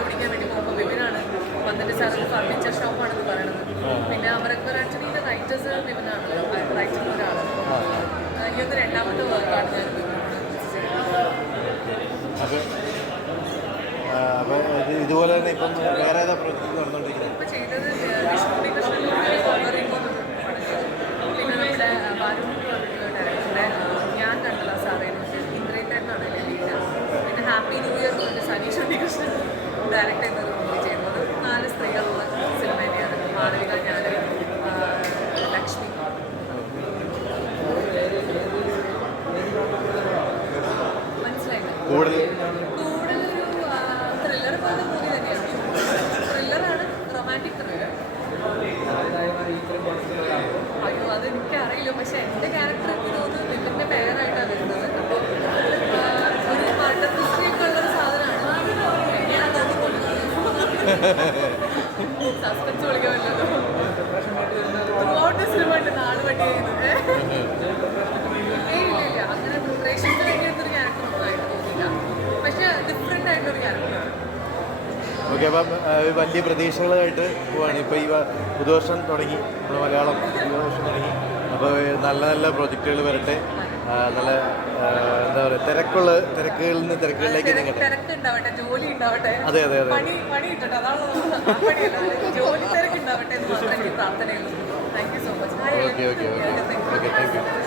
പിടിക്കാൻ വേണ്ടി പോകുമ്പോൾ വിപിനാണ് പന്ത്രണ്ട് സാറിന് ഫർണിച്ചർ ഷോപ്പാണെന്ന് പറയണത്. പിന്നെ അമരക്ബർ ആന്റണിയുടെ റൈറ്റേഴ്സ് വിപിനാണല്ലോ റൈറ്റർ ഒരാളാണ് ഈ ഒന്ന് രണ്ടാമത്തെ വർക്കാണ് ഞാൻ ഇതുപോലെ തന്നെ ഇപ്പം വേറെ ഏതാ പ്രൊജക്ട് നടന്നുകൊണ്ടിരിക്കുന്നത് ഇപ്പം ചെയ്തത് വിഷ്ണുവിനെ പിന്നെ നമ്മുടെ ബാലുമുട്ടി വന്നിട്ടുള്ള ഡയറക്ടറുടെ ഞാൻ കണ്ടതാണ് സാറേ ഇന്ദ്രേട്ടനാണ് എന്റെ lead happy new year direct ചെയ്തൊരു മൂവി ചെയ്യുന്നത്. നാല് സ്ത്രീകളുള്ള സിനിമ തന്നെയാണ് മാളവിക ഞാൻ ലക്ഷ്മി. മനസ്സിലായില്ല? കൂടുതൽ? കൂടുതലൊരു ത്രില്ലർ പോലെ മൂവി തന്നെയാണ്. ത്രില്ലറാണ് റൊമാന്റിക് ത്രില്ലർ സസ്പെൻസ് സിനിമ ഇല്ല അങ്ങനെ ക്യാരക്ടർ ഓക്കെ അപ്പം വലിയ പ്രതീക്ഷകളായിട്ട് പോവാണ്. ഇപ്പോൾ ഈ പുതുവർഷം തുടങ്ങി. നമ്മുടെ മലയാളം പുതുവർഷം തുടങ്ങി. അപ്പോൾ നല്ല നല്ല പ്രൊജക്റ്റുകൾ വരട്ടെ. നല്ല എന്താ പറയുക തിരക്കുള്ള തിരക്കുകളിൽ നിന്ന് തിരക്കുകളിലേക്ക് നീങ്ങട്ടെ. ഉണ്ടാവട്ടെ ജോലി ഉണ്ടാവട്ടെ. അതെ അതെ അതെ. Okay okay okay okay thank you